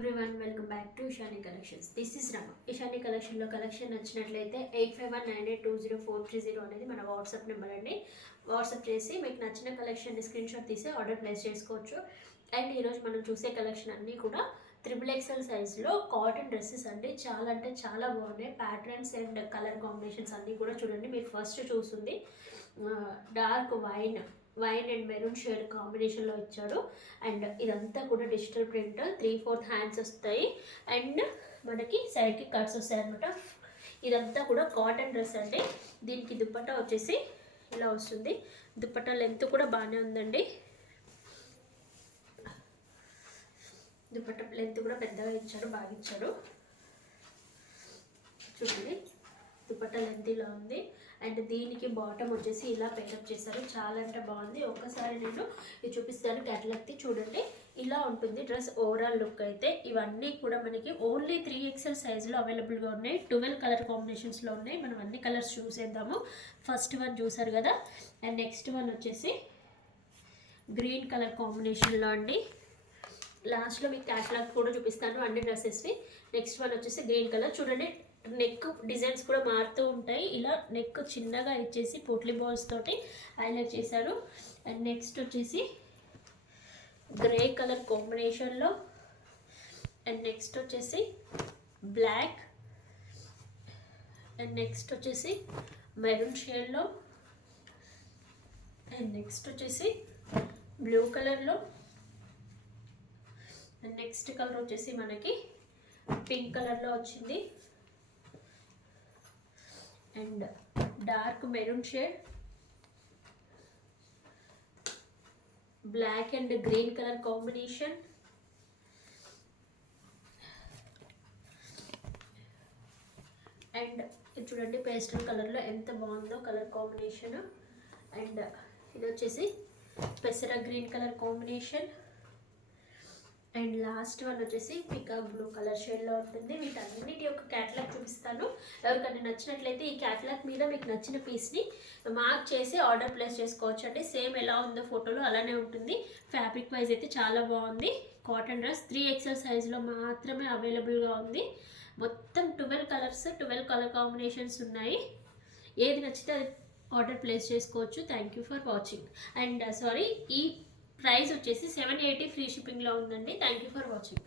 Everyone, welcome back to Ishani Collections. This is Rama. Ishani Collection లో collection నచ్చినట్లయితే 8519820430 అనేది మన వాట్సాప్ నెంబర్ అండి. వాట్సాప్ చేసి మీకు నచ్చిన కలెక్షన్ స్క్రీన్ షాట్ తీసి ఆర్డర్ ప్లేస్ చేసుకోవచ్చు. అండ్ ఈరోజు మనం చూసే కలెక్షన్ అన్నీ కూడా XXL సైజ్లో కాటన్ డ్రెస్సెస్ అండి. చాలా అంటే చాలా బాగున్నాయి. ప్యాటర్న్స్ అండ్ కలర్ కాంబినేషన్స్ అన్నీ కూడా చూడండి. మీరు ఫస్ట్ చూస్తుంది dark wine and maroon shade కాంబినేషన్లో ఇచ్చాడు. అండ్ ఇదంతా కూడా డిజిటల్ ప్రింట్ 3/4 హ్యాండ్స్ వస్తాయి. అండ్ మనకి సైడ్కి కట్స్ వస్తాయి అనమాట. ఇదంతా కూడా కాటన్ డ్రెస్ అండి. దీనికి దుప్పట్టా వచ్చేసి ఇలా వస్తుంది. దుప్పట్టా లెంత్ కూడా బాగానే ఉందండి. దుప్పట్టా లెంత్ కూడా పెద్దగా ఇచ్చాడు, బాగా ఇచ్చాడు. చూడండి, దుప్పట్టా లెంత్ ఇలా ఉంది. అండ్ దీనికి బాటమ్ వచ్చేసి ఇలా పేరప్ చేశారు. చాలా అంటే బాగుంది. ఒక్కసారి నేను ఇది చూపిస్తాను క్యాటలాగ్ది. చూడండి, ఇలా ఉంటుంది డ్రెస్ ఓవరాల్ లుక్ అయితే. ఇవన్నీ కూడా మనకి ఓన్లీ 3XL సైజులో అవైలబుల్గా ఉన్నాయి. 12 కలర్ కాంబినేషన్స్లో ఉన్నాయి. మనం అన్ని కలర్స్ చూసేద్దాము. ఫస్ట్ వన్ చూసారు కదా. అండ్ నెక్స్ట్ వన్ వచ్చేసి గ్రీన్ కలర్ కాంబినేషన్లో అండి. లాస్ట్లో మీకు క్యాటలాగ్ కూడా చూపిస్తాను అన్ని డ్రెస్సెస్వి. నెక్స్ట్ వన్ వచ్చేసి గ్రీన్ కలర్. చూడండి, నెక్ డిజైన్స్ కూడా మారుతూ ఉంటాయి. ఇలా నెక్ చిన్నగా ఇచ్చేసి పోట్లీ బాల్స్ తోటి హైలైట్ చేశారు. అండ్ నెక్స్ట్ వచ్చేసి గ్రే కలర్ కాంబినేషన్లో. అండ్ నెక్స్ట్ వచ్చేసి బ్లాక్. అండ్ నెక్స్ట్ వచ్చేసి మెరూన్ షేడ్లో. అండ్ నెక్స్ట్ వచ్చేసి బ్లూ కలర్లో. అండ్ నెక్స్ట్ కలర్ వచ్చేసి మనకి పింక్ కలర్లో వచ్చింది. And dark maroon shade, black and green colour combination. And ఇది చూడండి, పేస్టల్ కలర్లో ఎంత బాగుందో కలర్ కాంబినేషన్. అండ్ ఇది వచ్చేసి పెసర green colour combination. And last one వచ్చేసి పికాక్ బ్లూ కలర్ షేడ్లో ఉంటుంది. వీటన్నిటి యొక్క క్యాటలాగ్ చూపిస్తాను. ఎవరికైనా నచ్చినట్లయితే ఈ క్యాటలాగ్ మీద మీకు నచ్చిన పీస్ని మార్క్ చేసి ఆర్డర్ ప్లేస్ చేసుకోవచ్చు అండి. సేమ్ ఎలా ఉందో ఫోటోలో అలానే ఉంటుంది. ఫ్యాబ్రిక్ వైజ్ అయితే చాలా బాగుంది. కాటన్ డ్రెస్ 3XL సైజులో మాత్రమే అవైలబుల్గా ఉంది. మొత్తం 12 కలర్స్, 12 కలర్ కాంబినేషన్స్ ఉన్నాయి. ఏది నచ్చితే అది ఆర్డర్ ప్లేస్ చేసుకోవచ్చు. Thank you for watching. And ఈ ప్రైస్ వచ్చేసి 780 ఫ్రీ షిప్పింగ్లో ఉందండి. Thank you for watching.